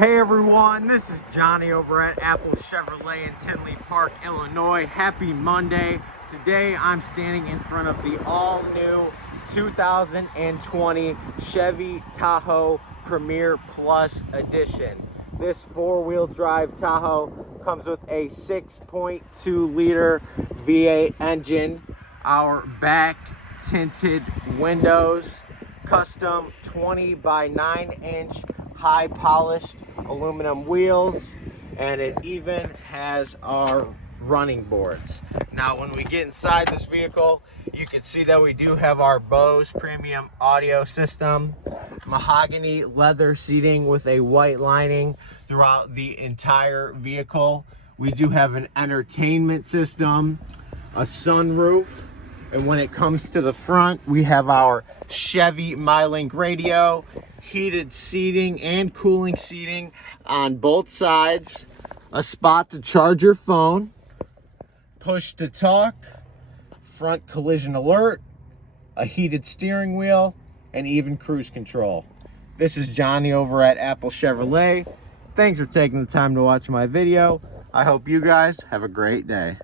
Hey everyone, this is Johnny over at Apple Chevrolet in Tinley Park, Illinois. Happy Monday. Today I'm standing in front of the all-new 2020 Chevy Tahoe Premier Plus Edition. This four-wheel drive Tahoe comes with a 6.2 liter V8 engine, our back tinted windows, custom 20 by 9 inch high polished aluminum wheels, and it even has our running boards. Now when we get inside this vehicle, you can see that we do have our Bose premium audio system, mahogany leather seating with a white lining throughout the entire vehicle. We do have an entertainment system, a sunroof, and when it comes to the front, we have our Chevy MyLink radio, heated seating and cooling seating on both sides, a spot to charge your phone, push to talk, front collision alert, a heated steering wheel, and even cruise control. This is Johnny over at Apple Chevrolet. Thanks for taking the time to watch my video. I hope you guys have a great day.